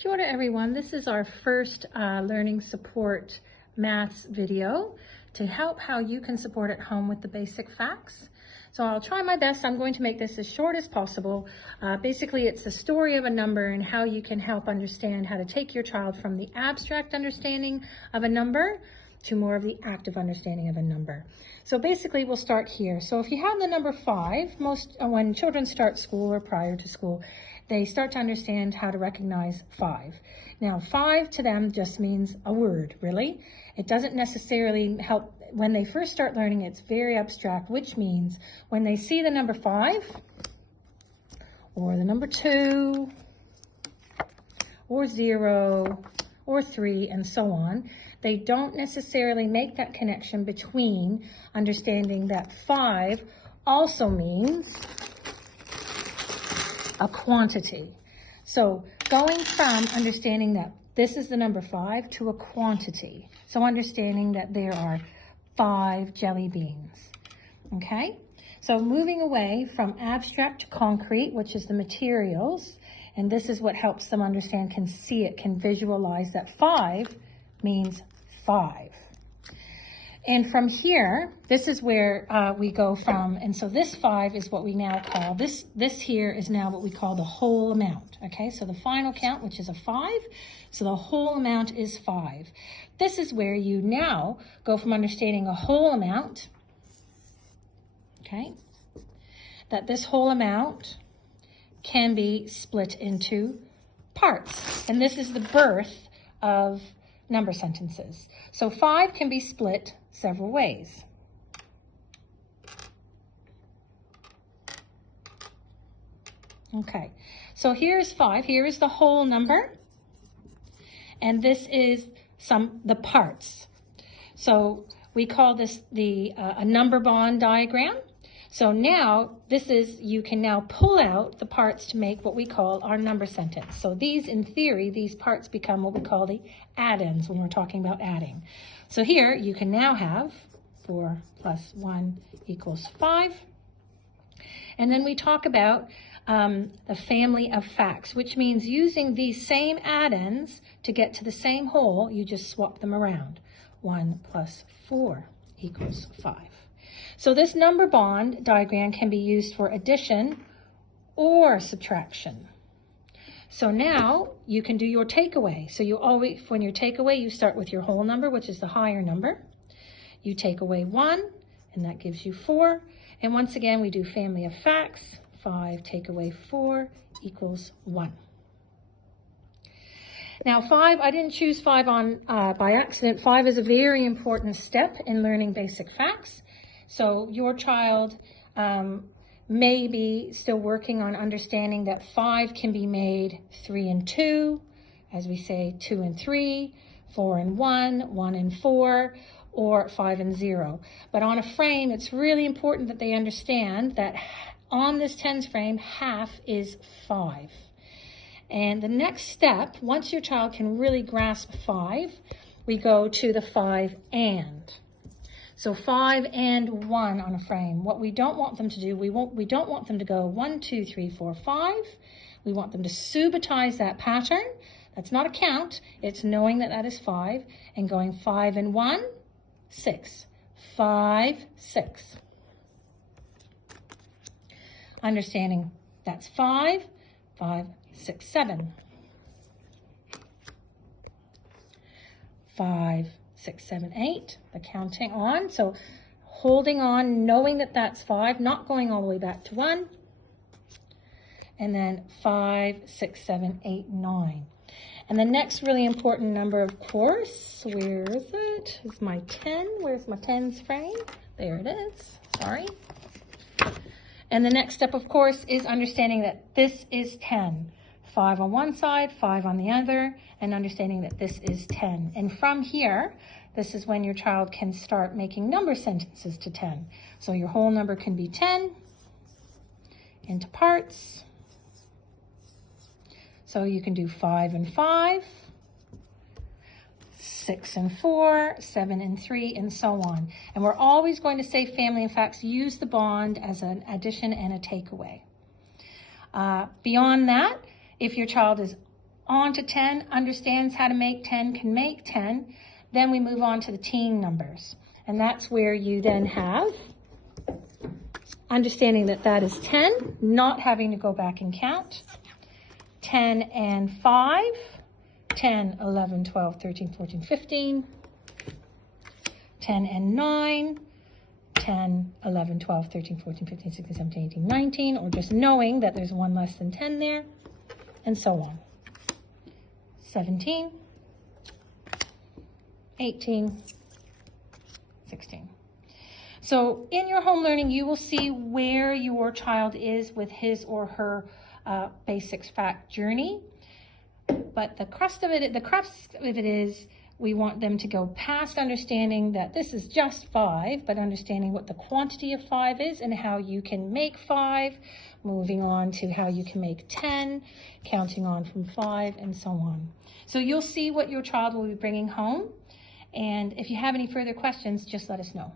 Kia ora everyone, this is our first learning support maths video to help how you can support at home with the basic facts. So I'll try my best. I'm going to make this as short as possible. Basically, it's the story of a number and how you can help understand how to take your child from the abstract understanding of a number to more of the active understanding of a number. So basically, we'll start here. So if you have the number 5, when children start school or prior to school, they start to understand how to recognize 5. Now, 5 to them just means a word, really. It doesn't necessarily help. When they first start learning, it's very abstract, which means when they see the number 5, or the number 2, or 0, or 3, and so on, they don't necessarily make that connection between understanding that 5 also means a quantity. So going from understanding that this is the number 5 to a quantity. So understanding that there are 5 jelly beans. Okay? So moving away from abstract to concrete, which is the materials, and this is what helps them understand, can see it, can visualize that 5 means 5. And from here, this is where we go from, and so this 5 is what we now call, this here is now what we call the whole amount, okay? So the final count, which is a 5, so the whole amount is 5. This is where you now go from understanding a whole amount, okay, that this whole amount can be split into parts. And this is the birth of number sentences. So 5 can be split several ways. Okay, so here's 5. Here is the whole number, and this is the parts. So we call this a number bond diagram. So now you can now pull out the parts to make what we call our number sentence. So these, in theory, these parts become what we call the add-ins when we're talking about adding. So here you can now have 4 plus 1 equals 5. And then we talk about a family of facts, which means using these same add-ins to get to the same whole, you just swap them around. 1 plus 4 equals 5. So this number bond diagram can be used for addition or subtraction. So now you can do your takeaway. So you always, when you take away, you start with your whole number, which is the higher number. You take away 1, and that gives you 4. And once again, we do family of facts. 5 take away 4 equals 1. Now 5, I didn't choose 5 by accident. 5 is a very important step in learning basic facts. So your child may be still working on understanding that 5 can be made 3 and 2, as we say 2 and 3, 4 and 1, 1 and 4, or 5 and 0. But on a frame, it's really important that they understand that on this tens frame, half is 5. And the next step, once your child can really grasp 5, we go to the 5 and. So 5 and 1 on a frame. What we don't want them to do, we don't want them to go 1, 2, 3, 4, 5. We want them to subbatize that pattern. That's not a count. It's knowing that that is 5 and going 5 and 1, 6. 5, 6. Understanding that's 5, 5, 6, 7. 5, 6, 7, 8, the counting on. So holding on, knowing that that's 5, not going all the way back to 1. And then 5, 6, 7, 8, 9. And the next really important number, of course, where is it? Is my 10. Where's my tens frame? There it is. Sorry. And the next step, of course, is understanding that this is 10. 5 on one side, 5 on the other, and understanding that this is 10. And from here, this is when your child can start making number sentences to 10. So your whole number can be 10 into parts. So you can do 5 and 5, 6 and 4, 7 and 3, and so on. And we're always going to say family of facts, use the bond as an addition and a takeaway. Beyond that, if your child is on to 10, understands how to make 10, can make 10. Then we move on to the teen numbers. And that's where you then have understanding that that is 10, not having to go back and count. 10 and 5, 10, 11, 12, 13, 14, 15. 10 and 9, 10, 11, 12, 13, 14, 15, 16, 17, 18, 19, or just knowing that there's one less than 10 there, and so on. 17, 18, 16. So in your home learning, you will see where your child is with his or her basics fact journey. But the crux of it is we want them to go past understanding that this is just 5, but understanding what the quantity of 5 is and how you can make 5, moving on to how you can make 10, counting on from 5, and so on. So you'll see what your child will be bringing home. And if you have any further questions, just let us know.